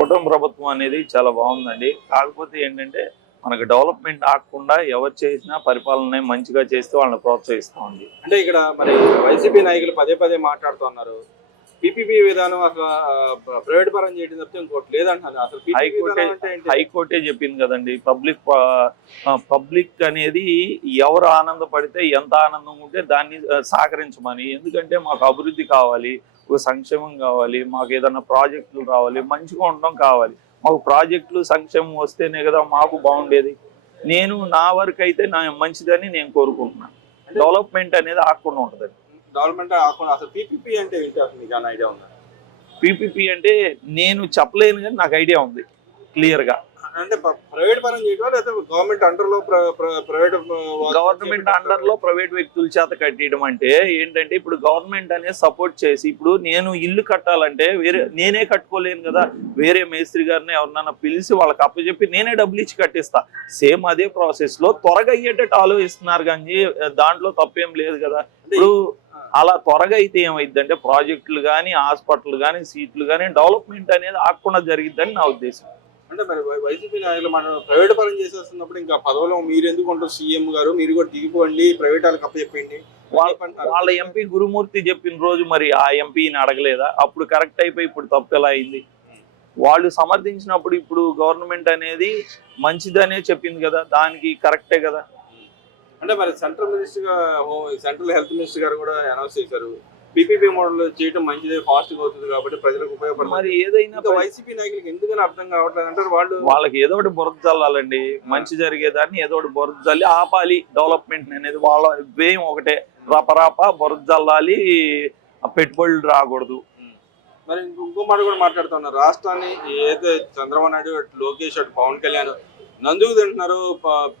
కూటమి ప్రభుత్వం అనేది చాలా బాగుందండి. కాకపోతే ఏంటంటే మనకు డెవలప్మెంట్ ఆగకుండా ఎవరు చేసినా పరిపాలన మంచిగా చేస్తే వాళ్ళని ప్రోత్సహిస్తామండి. అంటే ఇక్కడ మరి వైసీపీ నాయకులు పదే పదే మాట్లాడుతున్నారు. పీపీపీ విధానం అసలు ప్రైవేట్ పరం చేయడం తప్పితే ఇంకోటి లేదంటున్నారు. అసలు హైకోర్టే చెప్పింది కదండి. పబ్లిక్ అనేది ఎవరు ఆనందపడితే ఎంత ఆనందంగా ఉంటే దాన్ని సహకరించమని. ఎందుకంటే మాకు అభివృద్ధి కావాలి, ఒక సంక్షేమం కావాలి, మాకు ఏదైనా ప్రాజెక్టులు రావాలి, మంచిగా ఉండడం కావాలి. మాకు ప్రాజెక్టులు సంక్షేమం వస్తేనే కదా మాకు బాగుండేది. నేను నా వరకు అయితే నా మంచిదని నేను కోరుకుంటున్నాను. డెవలప్మెంట్ అనేది ఆగకుండా ఉంటుందండి. డెవలప్మెంట్ అసలు పీపీపీ అంటే ఏంటి, అసలు మీకు ఏమైనా ఐడియా ఉందా? పీపీపీ అంటే నేను చెప్పలేను కానీ నాకు ఐడియా ఉంది క్లియర్గా. అంటే ప్రైవేట్ పరం చేయడం లేదా గవర్నమెంట్ అండర్ లో గవర్నమెంట్ అండర్ లో ప్రైవేట్ వ్యక్తుల చేత కట్టడం అంటే ఏంటంటే, ఇప్పుడు గవర్నమెంట్ అనేది సపోర్ట్ చేసి, ఇప్పుడు నేను ఇల్లు కట్టాలంటే నేనే కట్టుకోలేను కదా, వేరే మేస్త్రి గారిని ఎవరినైనా పిలిచి వాళ్ళకి అప్పచెప్పి నేనే డబ్బులు ఇచ్చి కట్టిస్తా. సేమ్ అదే ప్రాసెస్ లో త్వరగా అయ్యేటట్టు ఆలోచిస్తున్నారు కానీ దాంట్లో తప్పేం లేదు కదా. ఇప్పుడు అలా త్వరగా అయితే ఏమైందంటే ప్రాజెక్టులు కానీ, హాస్పిటల్ కానీ, సీట్లు కానీ డెవలప్మెంట్ అనేది ఆగకుండా జరిగిద్దని నా ఉద్దేశం. అంటే మరి వైసీపీ నాయకులు మనం ప్రైవేట్ పరం చేసేస్తున్నప్పుడు ఇంకా పదవిలో మీరు ఎందుకు ఉంటారు? సీఎం గారు మీరు కూడా దిగిపోండి, ప్రైవేట్ వాళ్ళకి అప్పచెప్పండి. వాళ్ళ ఎంపీ గురుమూర్తి చెప్పిన రోజు మరి ఆ ఎంపీని అడగలేదా? అప్పుడు కరెక్ట్ అయిపోయి ఇప్పుడు తప్పు ఎలా అయింది? వాళ్ళు సమర్థించినప్పుడు ఇప్పుడు గవర్నమెంట్ అనేది మంచిదనే చెప్పింది కదా, దానికి కరెక్టే కదా. అంటే మరి సెంట్రల్ హెల్త్ మినిస్టర్ గారు కూడా అనౌన్స్ చేశారు, పీపీపీ మోడల్ చేయడం మంచిదే, ఫాస్ట్ గా అవుతుంది కాబట్టి ప్రజలకు ఉపయోగపడుతుంది. మరి ఏదైనా వైసీపీ నాయకులకు ఎందుకని అర్థం కావట్లేదు అంటారు. వాళ్ళకి ఏదో ఒకటి బురద చల్లాలండి. మంచి జరిగేదాన్ని ఏదో ఒకటి బురద చల్లి ఆపాలి. డెవలప్మెంట్ అనేది వాళ్ళ వ్యయం ఒకటే, రపరాప బురద చల్లాలి, పెట్టుబడులు రాకూడదు. మరి ఇంకో మాట కూడా మాట్లాడుతున్నారు, రాష్ట్రాన్ని ఏదైతే చంద్రబాబు నాయుడు, లోకేష్, పవన్ కళ్యాణ్ నందుకు తింటున్నారు,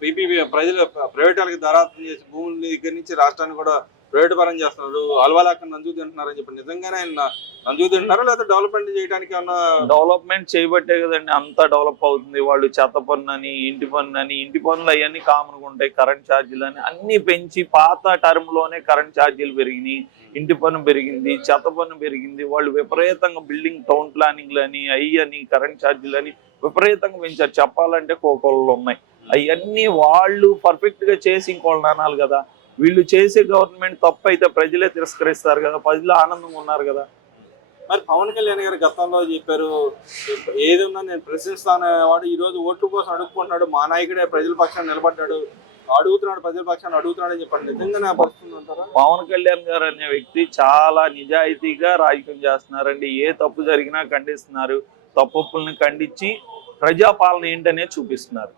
పీపీపీ ప్రజలు ప్రైవేట్ వాళ్ళకి దరాత్రం చేసి భూముల దగ్గర నుంచి రాష్ట్రాన్ని కూడా ప్రైవేట్ పరం చేస్తున్నారు, అలవాలక్క నందుకు తింటున్నారు అని చెప్పి నిజంగానే ఆయన నందుకు తింటున్నారా లేదా డెవలప్మెంట్ చేయడానికి అన్న? డెవలప్మెంట్ చేయబట్టే కదండి అంతా డెవలప్ అవుతుంది. వాళ్ళు చెత్త పన్ను అని, ఇంటి పన్ను అని, ఇంటి పన్నులు అవన్నీ కామన్గా ఉంటాయి, కరెంట్ ఛార్జీలు అని అన్ని పెంచి పాత టర్మ్ లోనే కరెంట్ ఛార్జీలు పెరిగినాయి, ఇంటి పన్ను పెరిగింది, చెత్త పన్ను పెరిగింది. వాళ్ళు విపరీతంగా బిల్డింగ్ టౌన్ ప్లానింగ్లు అని, అని కరెంట్ ఛార్జీలు అని విపరీతంగా పెంచారు. చెప్పాలంటే కోకోళ్ళు ఉన్నాయి. అవన్నీ వాళ్ళు పర్ఫెక్ట్ గా చేసి ఇంకోళ్ళు అనాలి కదా. వీళ్ళు చేసే గవర్నమెంట్ తప్పు అయితే ప్రజలే తిరస్కరిస్తారు కదా, ప్రజలు ఆనందంగా ఉన్నారు కదా. మరి పవన్ కళ్యాణ్ గారు గతంలో చెప్పారు, ఏదన్నా నేను ప్రశ్నిస్తాను వాడు ఈ రోజు ఓట్ల కోసం అడుగుకుంటున్నాడు, మా నాయకుడే ప్రజల పక్షాన్ని నిలబడ్డాడు, అడుగుతున్నాడు, ప్రజల పక్షాన్ని అడుగుతున్నాడు అని చెప్పండి. నిజంగానే పడుతుందంటారా? పవన్ కళ్యాణ్ గారు అనే వ్యక్తి చాలా నిజాయితీగా రాజకీయం చేస్తున్నారండి. ఏ తప్పు జరిగినా ఖండిస్తున్నారు, తప్పుల్ని ఖండించి ప్రజాపాలన ఏంటనే చూపిస్తున్నారు.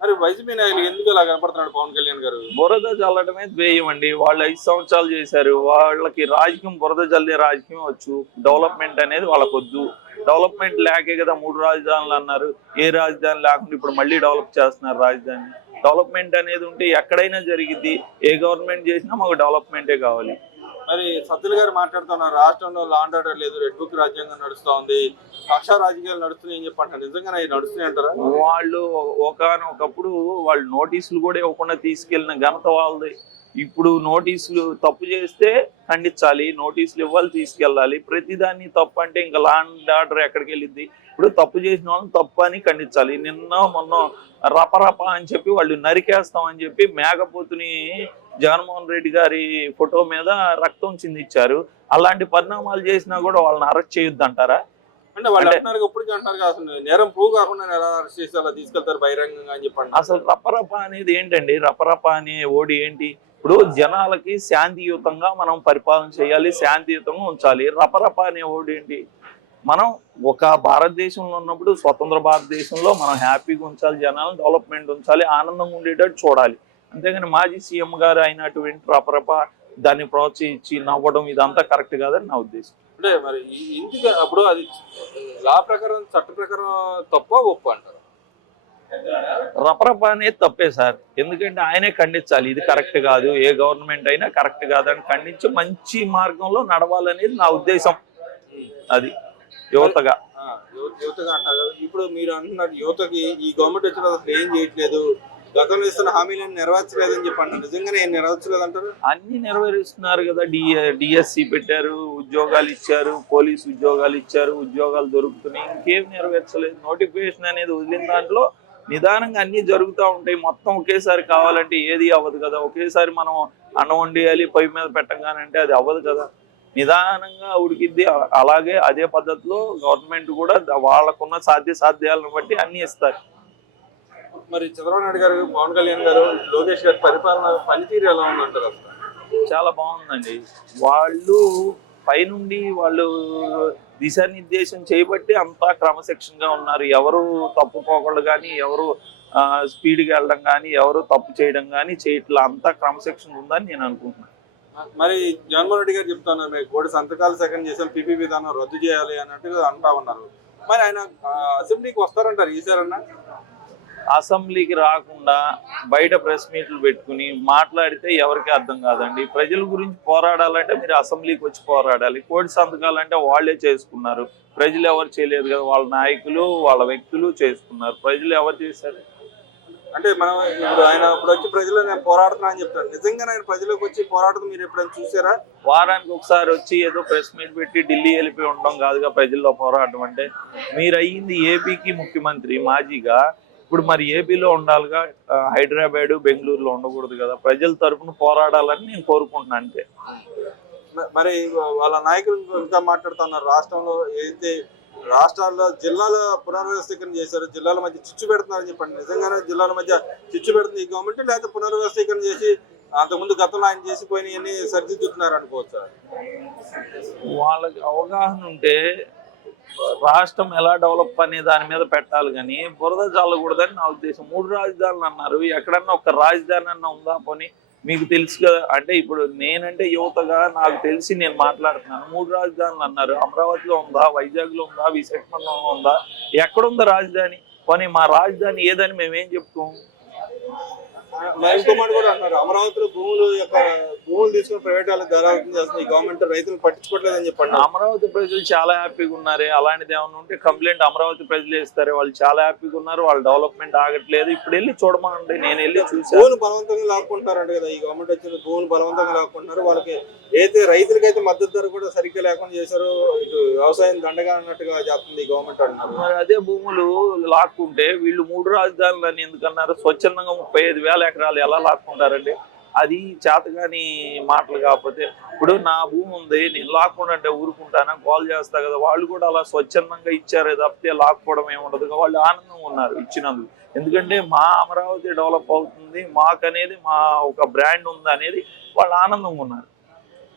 మరి వైసీపీ నాయకులు ఎందుకు అలా కనపడుతున్నాడు పవన్ కళ్యాణ్ గారు? బురద చల్లడమే ద్వేయం అండి. వాళ్ళు 5 సంవత్సరాలు చేశారు, వాళ్ళకి రాజకీయం బురద చల్లే రాజకీయం వచ్చు. డెవలప్మెంట్ అనేది వాళ్ళకు వద్దు. డెవలప్మెంట్ లేకే కదా 3 రాజధానులు అన్నారు. ఏ రాజధాని లేకుండా ఇప్పుడు మళ్ళీ డెవలప్ చేస్తున్నారు రాజధాని. డెవలప్మెంట్ అనేది ఉంటే ఎక్కడైనా జరిగిద్ది. ఏ గవర్నమెంట్ చేసినా మాకు డెవలప్మెంటే కావాలి. మరి సత్తుల గారు మాట్లాడుతున్నారు, రాష్ట్రంలో లా అండ్ ఆర్డర్ లేదు, రెడ్ బుక్ రాజ్యాంగం నడుస్తూ ఉంది, కక్ష రాజకీయాలు నడుస్తున్నాయి అని చెప్పంటారు. నిజంగానే అవి నడుస్తున్నాయి అంటారా? వాళ్ళు ఒకనొకప్పుడు వాళ్ళు నోటీసులు కూడా ఇవ్వకుండా తీసుకెళ్లిన ఘనత వాళ్ళది. ఇప్పుడు నోటీసులు తప్పు చేస్తే ఖండించాలి, నోటీసులు ఇవ్వాలి, తీసుకెళ్ళాలి. ప్రతిదాన్ని తప్పు అంటే ఇంకా లా అండ్ ఆర్డర్ ఎక్కడికి వెళ్ళిద్ది? ఇప్పుడు తప్పు చేసిన వాళ్ళని తప్పు అని ఖండించాలి. నిన్న మొన్న రపరప అని చెప్పి వాళ్ళు నరికేస్తామని చెప్పి మేకపోతుని జగన్మోహన్ రెడ్డి గారి ఫోటో మీద రక్తం చిందించారు. అలాంటి పరిణామాలు చేసినా కూడా వాళ్ళని అరెస్ట్ చేయొద్దు అంటారా? అంటే వాళ్ళు అంటున్నారు ఇప్పటికీ అంటారు కదా, అసలు నేరం ప్రూవ్ కాకుండా ఎలా అరెస్ట్ చేసి అలా తీసుకెళ్తారు బహిరంగంగా అని చెప్పండి. అసలు రపరప అనేది ఏంటండి? రపరప అనే ఓడి ఏంటి? ఇప్పుడు జనాలకి శాంతియుతంగా మనం పరిపాలన చేయాలి, శాంతియుతంగా ఉంచాలి. రపరప అనే ఓడి ఏంటి? మనం ఒక భారతదేశంలో ఉన్నప్పుడు, స్వతంత్ర భారతదేశంలో మనం హ్యాపీగా ఉంచాలి, జనాలను డెవలప్మెంట్ ఉంచాలి, ఆనందంగా ఉండేటట్టు చూడాలి. అంతేగాని మాజీ సీఎం గారు అయినటువంటి రపరప దాన్ని ప్రోత్సహించి నవ్వడం ఇదంతా కరెక్ట్ కాదని నా ఉద్దేశం. అంటే మరి ఇంటికి అప్పుడు అది లా ప్రకారం, చట్ట ప్రకారం తప్ప ఒప్పు అంటారు? రపరప అనేది తప్పే సార్. ఎందుకంటే ఆయనే ఖండించాలి, ఇది కరెక్ట్ కాదు, ఏ గవర్నమెంట్ అయినా కరెక్ట్ కాదని ఖండించి మంచి మార్గంలో నడవాలనేది నా ఉద్దేశం. అది యువతగా అంటారు. ఇప్పుడు మీరు అంటున్నారు యువతకి ఈ గవర్నమెంట్ వచ్చిన అసలు ఏం చేయట్లేదు, గతంలో ఇస్తున్న హామీలను నెరవేర్చలేదని చెప్పి అంటారు. నిజంగానే ఏం నెరవేర్చలేదంటారు? అన్ని నెరవేరుస్తున్నారు కదా. డిఎస్సి పెట్టారు, ఉద్యోగాలు ఇచ్చారు, పోలీసు ఉద్యోగాలు ఇచ్చారు, ఉద్యోగాలు దొరుకుతున్నాయి. ఇంకేం నెరవేర్చలేదు. నోటిఫికేషన్ అనేది వదిలిన దాంట్లో నిదానంగా అన్ని జరుగుతూ ఉంటాయి. మొత్తం ఒకేసారి కావాలంటే ఏది అవ్వదు కదా. ఒకేసారి మనం అన్నం వండేయాలి పొయ్యి మీద పెట్టగానంటే అది అవ్వదు కదా. నిదానంగా ఉడికిద్ది. అలాగే అదే పద్ధతిలో గవర్నమెంట్ కూడా వాళ్ళకున్న సాధ్యాలను బట్టి అన్ని ఇస్తారు. మరి చంద్రబాబు నాయుడు గారు, పవన్ కళ్యాణ్ గారు, లోకేష్ గారి పరిపాలన పనితీరు ఎలా ఉందంటారు అసలు? చాలా బాగుందండి. వాళ్ళు పైనుండి వాళ్ళు దిశానిర్దేశం చేయబట్టి అంతా క్రమశిక్షణగా ఉన్నారు. ఎవరు తప్పుపోకూడదు కానీ, ఎవరు స్పీడ్గా వెళ్ళడం కానీ, ఎవరు తప్పు చేయడం కానీ చేయట్లా. అంతా క్రమశిక్షణ ఉందని నేను అనుకుంటున్నాను. మరి జగన్మోహన్ రెడ్డి గారు చెప్తున్నారు, మేము కోటి సంతకాలు సెకండ్ చేసాం, పీపీ విధానం రద్దు చేయాలి అన్నట్టుగా అంటా ఉన్నారు. మరి ఆయన అసెంబ్లీకి వస్తారంటారు ఈసారన్నా? అసెంబ్లీకి రాకుండా బయట ప్రెస్ మీట్లు పెట్టుకుని మాట్లాడితే ఎవరికి అర్థం కాదండి. ప్రజల గురించి పోరాడాలంటే మీరు అసెంబ్లీకి వచ్చి పోరాడాలి. కోటి సంతకాలంటే వాళ్ళే చేసుకున్నారు. ప్రజలు ఎవరు చేయలేదు కదా. వాళ్ళ నాయకులు, వాళ్ళ వ్యక్తులు చేసుకున్నారు. ప్రజలు ఎవరు చేశారు? అంటే మనం ఇప్పుడు ఆయన ఇప్పుడు వచ్చి ప్రజలు నేను పోరాడుతున్నా అని చెప్తాను. నిజంగా ఆయన ప్రజలకు వచ్చి పోరాడుతూ మీరు ఎప్పుడైనా చూసారా? వారానికి ఒకసారి వచ్చి ఏదో ప్రెస్ మీట్ పెట్టి ఢిల్లీ వెళ్ళిపోయి ఉండడం కాదుగా ప్రజల్లో పోరాటం అంటే. మీరు అయ్యింది ఏపీకి ముఖ్యమంత్రి మాజీగా. ఇప్పుడు మరి ఏపీలో ఉండాలిగా, హైదరాబాద్ బెంగళూరులో ఉండకూడదు కదా. ప్రజల తరఫున పోరాడాలని నేను కోరుకుంటున్నాను అంతే. మరి వాళ్ళ నాయకులు ఇంకా మాట్లాడుతున్నారు, రాష్ట్రంలో ఏదైతే రాష్ట్రాల్లో జిల్లాల పునర్వ్యవస్థీకరణ చేశారు, జిల్లాల మధ్య చిచ్చు పెడుతున్నారని చెప్పండి. నిజంగానే జిల్లాల మధ్య చిచ్చు పెడుతుంది ఈ గవర్నమెంట్, లేకపోతే పునర్వ్యవస్థీకరణ చేసి అంతకుముందు గతంలో ఆయన చేసిపోయినవన్నీ సరిదిద్దుతున్నారు అనుకోవచ్చు? వాళ్ళకి అవగాహన ఉంటే రాష్ట్రం ఎలా డెవలప్ అనే దాని మీద పెట్టాలి కానీ బురద చల్లకూడదని నా ఉద్దేశం. 3 రాజధానులు అన్నారు. ఎక్కడన్నా ఒక రాజధాని అన్న ఉందా? పోనీ మీకు తెలుసు కదా. అంటే ఇప్పుడు నేనంటే యువతగా నాకు తెలిసి నేను మాట్లాడుతున్నాను. 3 రాజధానులు అన్నారు. అమరావతిలో ఉందా? వైజాగ్లో ఉందా? విశాఖపట్నంలో ఉందా? ఎక్కడుందా రాజధాని? పోనీ మా రాజధాని ఏదని మేమేం చెప్తాం? ఇంకో మాట కూడా అంటున్నారు, అమరావతిలో భూములు తీసుకుని ప్రైవేట్ వాళ్ళకి ధరాలు చేస్తుంది ఈ గవర్నమెంట్, రైతులు పట్టించుకోవట్లేదని చెప్పండి. అమరావతి ప్రజలు చాలా హ్యాపీగా ఉన్నారే. అలాంటిది ఏమైనా ఉంటే కంప్లైంట్ అమరావతి ప్రజలు ఇస్తారు. వాళ్ళు చాలా హ్యాపీగా ఉన్నారు. వాళ్ళ డెవలప్మెంట్ ఆగట్లేదు. ఇప్పుడు వెళ్ళి చూడమంటే నేను వెళ్ళి చూసాను. భూములు బలవంతంగా లాక్కుంటున్నారంట కదా ఈ గవర్నమెంట్ వచ్చిన. భూములు బలవంతంగా లాక్కుంటున్నారు. వాళ్ళకి అయితే రైతులకైతే మద్దతు ధర కూడా సరిగ్గా లేకుండా చేశారు. ఇటు వ్యవసాయం దండగా అన్నట్టుగా చేస్తుంది ఈ గవర్నమెంట్ అంటున్నారు. మరి అదే భూములు లాక్కుంటే వీళ్ళు 3 రాజధానులు అని ఎందుకన్నారు? స్వచ్ఛందంగా 35,000 ఎకరాలు ఎలా లాక్కుంటారండి? అది చేతగాని మాటలు. కాకపోతే ఇప్పుడు నా భూమి ఉంది, నేను లాక్కుంటే ఊరుకుంటానా? కాల్ చేస్తా కదా. వాళ్ళు కూడా అలా స్వచ్ఛందంగా ఇచ్చారే తప్పితే లాక్కోవడం ఏముండదు. వాళ్ళు ఆనందంగా ఉన్నారు ఇచ్చినందుకు. ఎందుకంటే మా అమరావతి డెవలప్ అవుతుంది, మాకనేది మా ఒక బ్రాండ్ ఉంది అనేది వాళ్ళు ఆనందంగా ఉన్నారు.